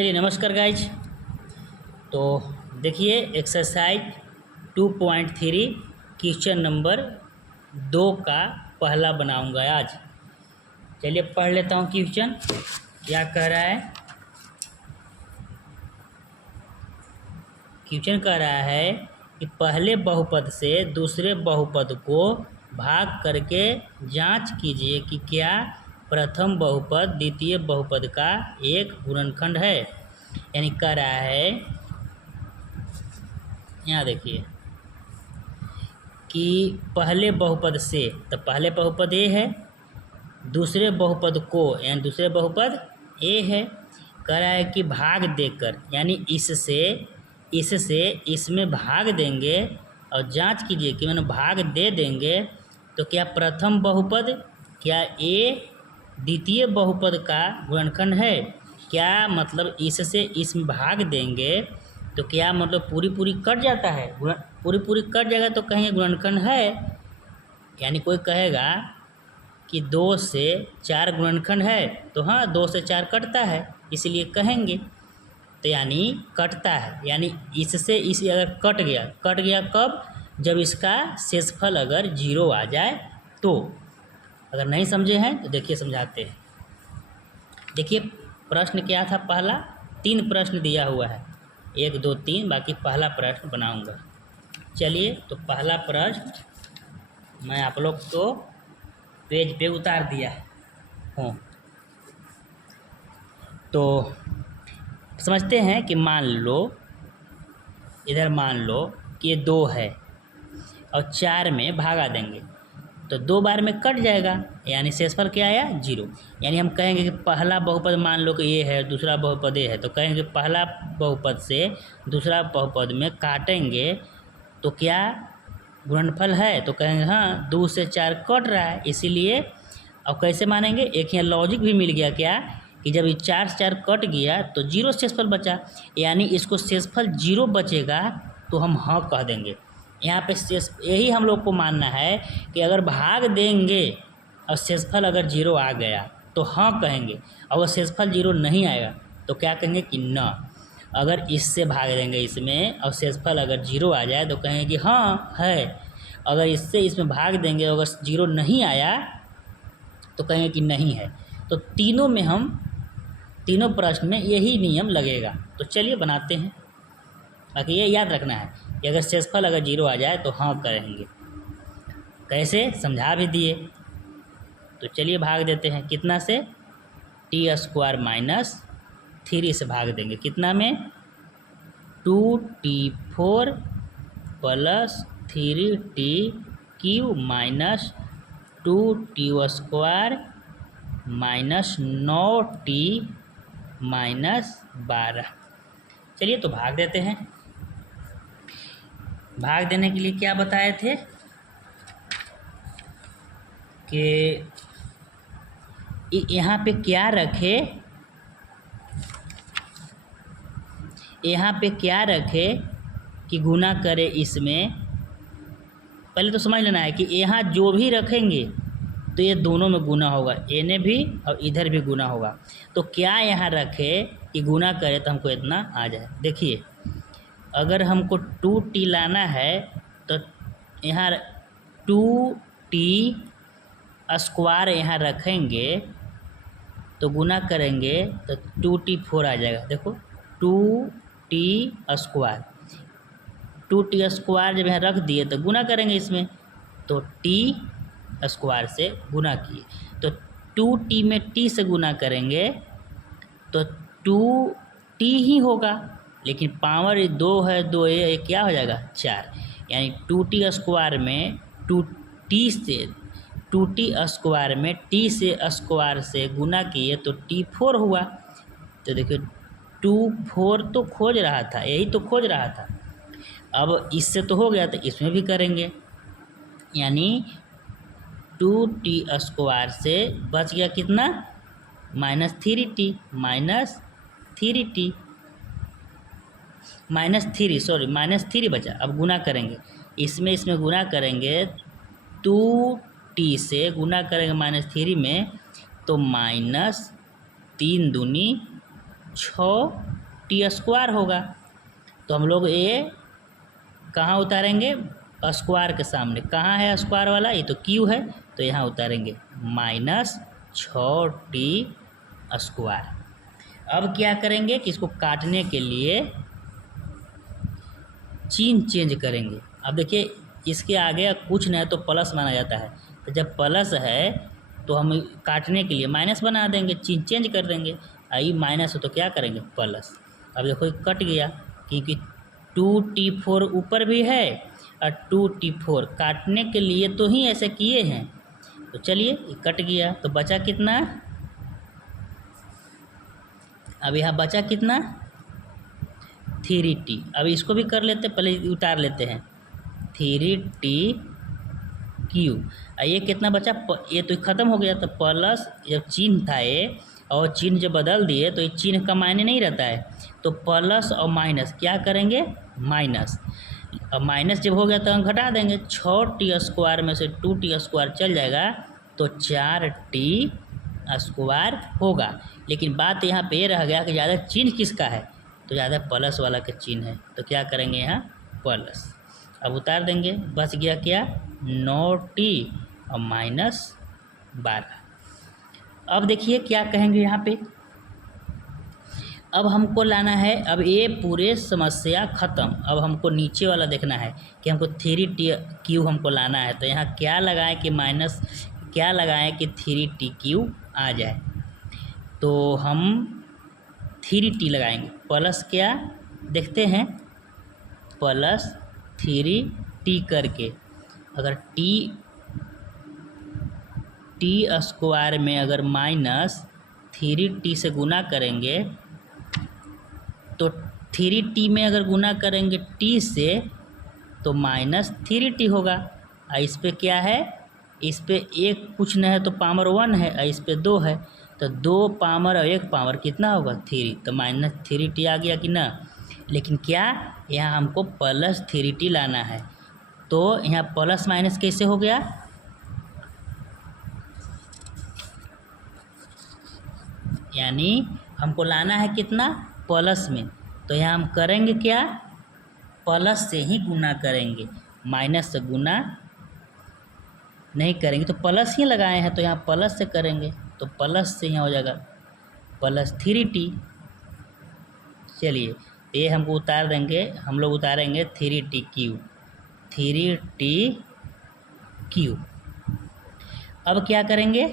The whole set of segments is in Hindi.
चलिए नमस्कार गाइज। तो देखिए एक्सरसाइज 2.3 क्वेश्चन नंबर 2 का पहला बनाऊंगा आज। चलिए पढ़ लेता हूँ क्वेश्चन क्या कह रहा है। क्वेश्चन कह रहा है कि पहले बहुपद से दूसरे बहुपद को भाग करके जांच कीजिए कि क्या प्रथम बहुपद द्वितीय बहुपद का एक गुणनखंड है। यानी कह रहा है, यहाँ देखिए कि पहले बहुपद से, तो पहले बहुपद ए है, दूसरे बहुपद को यानी दूसरे बहुपद ए है। कह रहा है कि भाग देकर यानी इससे इसमें भाग देंगे और जांच कीजिए कि मैंने भाग दे देंगे तो क्या प्रथम बहुपद, क्या ए द्वितीय बहुपद का गुणनखंड है। क्या मतलब इससे इसमें भाग देंगे तो क्या मतलब पूरी पूरी कट जाता है, पूरी पूरी कट जाएगा तो कहेंगे गुणनखंड है। यानी कोई कहेगा कि 2 से 4 गुणनखंड है तो हाँ 2 से 4 कटता है, इसलिए कहेंगे। तो यानी कटता है, यानी इससे इस अगर कट गया कब, जब इसका शेषफल अगर 0 आ जाए तो। अगर नहीं समझे हैं तो देखिए समझाते हैं। देखिए प्रश्न क्या था, पहला 3 प्रश्न दिया हुआ है, 1 2 3, बाकी पहला प्रश्न बनाऊंगा। चलिए तो पहला प्रश्न मैं आप लोग को पेज पे उतार दिया हूँ। तो समझते हैं कि मान लो इधर मान लो कि ये 2 है और 4 में भागा देंगे तो 2 बार में कट जाएगा, यानी शेषफल क्या आया 0। यानी हम कहेंगे कि पहला बहुपद मान लो कि ये है, दूसरा बहुपद ये है, तो कहेंगे पहला बहुपद से दूसरा बहुपद में काटेंगे तो क्या गुणनफल है, तो कहेंगे हाँ 2 से 4 कट रहा है, इसीलिए। अब कैसे मानेंगे, एक यहाँ लॉजिक भी मिल गया क्या कि जब ये 4 से 4 कट गया तो 0 शेषफल बचा, यानी इसको शेषफल 0 बचेगा तो हम हाँ कह देंगे। यहाँ पे यही हम लोग को मानना है कि अगर भाग देंगे और शेषफल अगर 0 आ गया तो हाँ कहेंगे, और शेषफल 0 नहीं आएगा तो क्या कहेंगे कि न। अगर इससे भाग देंगे इसमें और शेषफल अगर 0 आ जाए तो कहेंगे कि हाँ है। अगर इससे इसमें भाग देंगे अगर 0 नहीं आया तो कहेंगे कि नहीं है। तो तीनों प्रश्न में यही नियम लगेगा। तो चलिए बनाते हैं। बाकी ये याद रखना है कि अगर शेषफल अगर 0 आ जाए तो हाँ करेंगे। कैसे समझा भी दिए। तो चलिए भाग देते हैं, कितना से, t² - 3 से भाग देंगे, कितना में 2t4 + 3t³ - 2t² - 9t - 12। चलिए तो भाग देते हैं। भाग देने के लिए क्या बताए थे कि यहाँ पे क्या रखे, यहाँ पे क्या रखे कि गुना करे इसमें। पहले तो समझ लेना है कि यहाँ जो भी रखेंगे तो ये दोनों में गुना होगा, एने भी और इधर भी गुना होगा। तो क्या यहाँ रखे कि गुना करे तो हमको इतना आ जाए। देखिए अगर हमको 2t लाना है तो यहाँ 2t² यहाँ रखेंगे तो गुना करेंगे तो 2t4 आ जाएगा। देखो 2t², 2t² जब यहाँ रख दिए तो गुना करेंगे इसमें, तो t² से गुना किए तो 2t में t से गुना करेंगे तो 2t ही होगा, लेकिन पावर 2 है, 2 ये क्या हो जाएगा 4। यानी 2t² में 2t² में t से स्क्वायर से गुना किए तो t4 हुआ। तो देखिए 24 तो खोज रहा था, यही तो खोज रहा था। अब इससे तो हो गया तो इसमें भी करेंगे, यानी 2t² से बच गया कितना -3t -3 बचा। अब गुना करेंगे इसमें गुना करेंगे 2t से गुना करेंगे -3 में तो -3 दूनी 6t² होगा। तो हम लोग ये कहाँ उतारेंगे, स्क्वायर के सामने। कहाँ है स्क्वायर वाला, ये तो क्यू है, तो यहाँ उतारेंगे -6t²। अब क्या करेंगे कि इसको काटने के लिए चिन्ह चेंज करेंगे। अब देखिए इसके आगे कुछ नहीं तो प्लस माना जाता है, तो जब प्लस है तो हम काटने के लिए माइनस बना देंगे, चिन्ह चेंज कर देंगे। आई माइनस हो तो क्या करेंगे, प्लस। अब देखो ये कट गया, क्योंकि 2t4 ऊपर भी है और 2t4 काटने के लिए तो ही ऐसे किए हैं। तो चलिए ये कट गया, तो बचा कितना, अब यहाँ बचा कितना 3t। अब इसको भी कर लेते, पहले उतार लेते हैं 3t³ ये कितना बचा, ये तो ख़त्म हो गया। तो प्लस जब चिन्ह था ये और चिन्ह जब बदल दिए तो ये चिन्ह का मायने नहीं रहता है। तो प्लस और माइनस क्या करेंगे, माइनस। अब माइनस जब हो गया तो हम घटा देंगे, 6t² में से 2t² चल जाएगा तो 4t² होगा। लेकिन बात यहाँ पे रह गया कि ज़्यादा चिन्ह किसका है, तो ज़्यादा प्लस वाला का चिन्ह है, तो क्या करेंगे यहाँ प्लस। अब उतार देंगे, बच गया क्या 9t और -12। अब देखिए क्या कहेंगे यहाँ पे, अब हमको लाना है, अब ये पूरे समस्या ख़त्म। अब हमको नीचे वाला देखना है कि हमको 3t³ हमको लाना है। तो यहाँ क्या लगाएं कि माइनस, क्या लगाएं कि 3t³ आ जाए। तो हम 3t लगाएंगे, प्लस क्या देखते हैं, +3t करके। अगर t² में अगर -3t से गुना करेंगे तो 3t में अगर गुना करेंगे t से तो -3t होगा। और इस पर क्या है, इस पर एक कुछ नहीं है तो पावर 1 है और इस पर 2 है, तो 2 पावर और 1 पावर कितना होगा 3, तो -3t आ गया कि ना। लेकिन क्या यहाँ हमको +3t लाना है, तो यहाँ प्लस माइनस कैसे हो गया, यानी हमको लाना है कितना प्लस में। तो यहाँ हम करेंगे क्या, प्लस से ही गुना करेंगे, माइनस से गुना नहीं करेंगे। तो प्लस ही लगाए हैं तो यहाँ प्लस से करेंगे, तो प्लस से यहाँ हो जाएगा +3t। चलिए ये हमको उतार देंगे, हम लोग उतारेंगे 3t³। अब क्या करेंगे,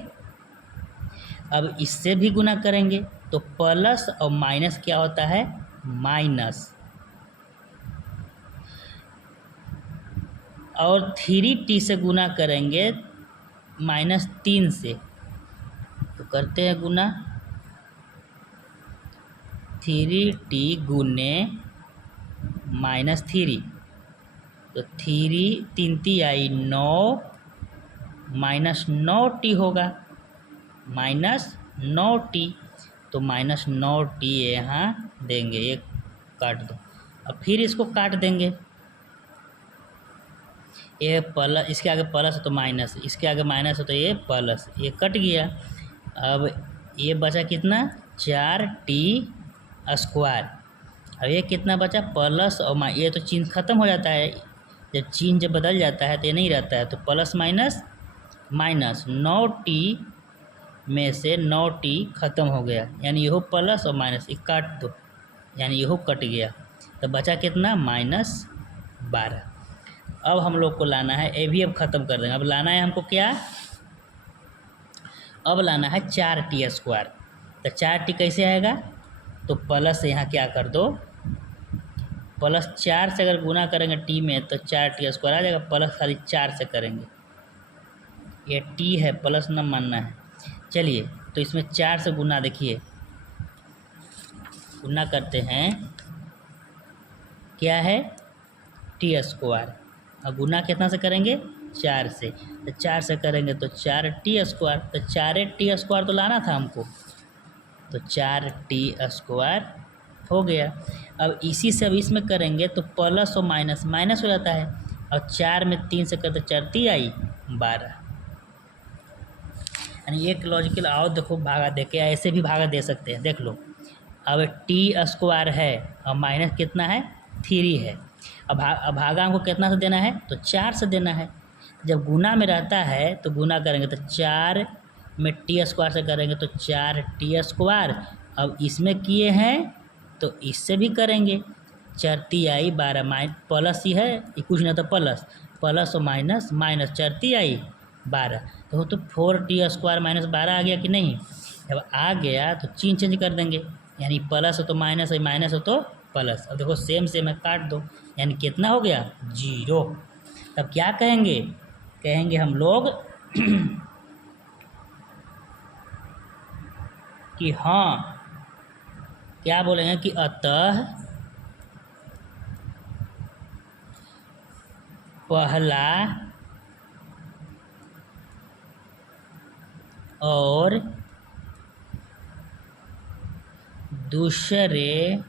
अब इससे भी गुना करेंगे, तो प्लस और माइनस क्या होता है, माइनस। और 3t से गुना करेंगे -3 से, तो करते हैं गुना, 3t गुने -3, तो 3 आई 9 -9t होगा, -9t। तो -9t यहाँ देंगे, एक काट दो। अब फिर इसको काट देंगे, ये प्लस, इसके आगे प्लस है तो माइनस, इसके आगे माइनस है तो ये प्लस, ये कट गया। अब ये बचा कितना 4t²। अब ये कितना बचा प्लस और ये तो चिन्ह ख़त्म हो जाता है, जब चिन्ह जब बदल जाता है तो ये नहीं रहता है, तो प्लस माइनस माइनस, 9t में से 9t ख़त्म हो गया, यानी यहो प्लस और माइनस, ये काट दो, यानी यहो कट गया। तो बचा कितना -12। अब हम लोग को लाना है, ये भी अब ख़त्म कर देंगे। अब लाना है हमको क्या, अब लाना है 4t²। तो 4t कैसे आएगा, तो प्लस से यहाँ क्या कर दो, +4 से अगर गुना करेंगे t में तो 4t² आ जाएगा, प्लस खाली 4 से करेंगे, ये t है प्लस न मानना है। चलिए तो इसमें 4 से गुना, देखिए गुना करते हैं, क्या है t², और गुना कितना से करेंगे 4 से, तो 4 से करेंगे तो 4t², तो 4t² तो लाना था हमको, तो 4t² हो गया। अब इसी से अब इसमें करेंगे तो प्लस और माइनस माइनस हो जाता है, और 4 में 3 से करते 4 आई 12। यानी एक लॉजिकल आओ देखो भागा दे के, ऐसे भी भागा दे सकते हैं, देख लो। अब टी स्क्वायर है और माइनस कितना है 3 है। अब भागा को कितना से देना है तो 4 से देना है। जब गुना में रहता है तो गुना करेंगे तो 4 में टी स्क्वायर से करेंगे तो 4t स्क्वायर। अब इसमें किए हैं तो इससे भी करेंगे 4 12 माइनस प्लस ही है कुछ नहीं तो प्लस प्लस और माइनस माइनस 4 12 तो 4t स्क्वायर माइनस 12 आ गया कि नहीं। जब आ गया तो चिन्ह चेंज कर देंगे यानी प्लस हो तो माइनस है माइनस हो तो प्लस। अब देखो सेम सेम है काट दो यानी कितना हो गया 0। तब क्या कहेंगे कहेंगे हम लोग कि हाँ क्या बोलेंगे कि अतः पहला और दूसरे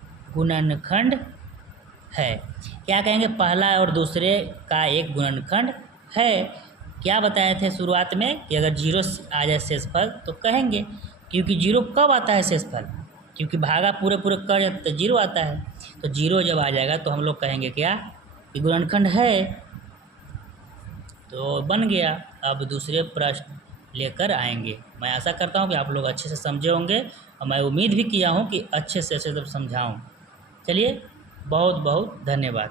का एक गुणनखंड है। क्या कहेंगे पहला और दूसरे का एक गुणनखंड है। क्या बताए थे शुरुआत में कि अगर 0 आ जाए शेषफल तो कहेंगे क्योंकि 0 कब आता है शेषफल क्योंकि भागा पूरे पूरे कर जाते तो 0 आता है। तो 0 जब आ जाएगा तो हम लोग कहेंगे क्या कि गुणनखंड है। तो बन गया। अब दूसरे प्रश्न लेकर आएंगे। मैं आशा करता हूँ कि आप लोग अच्छे से समझे होंगे और मैं उम्मीद भी किया हूँ कि अच्छे से समझाऊँ। चलिए बहुत बहुत धन्यवाद।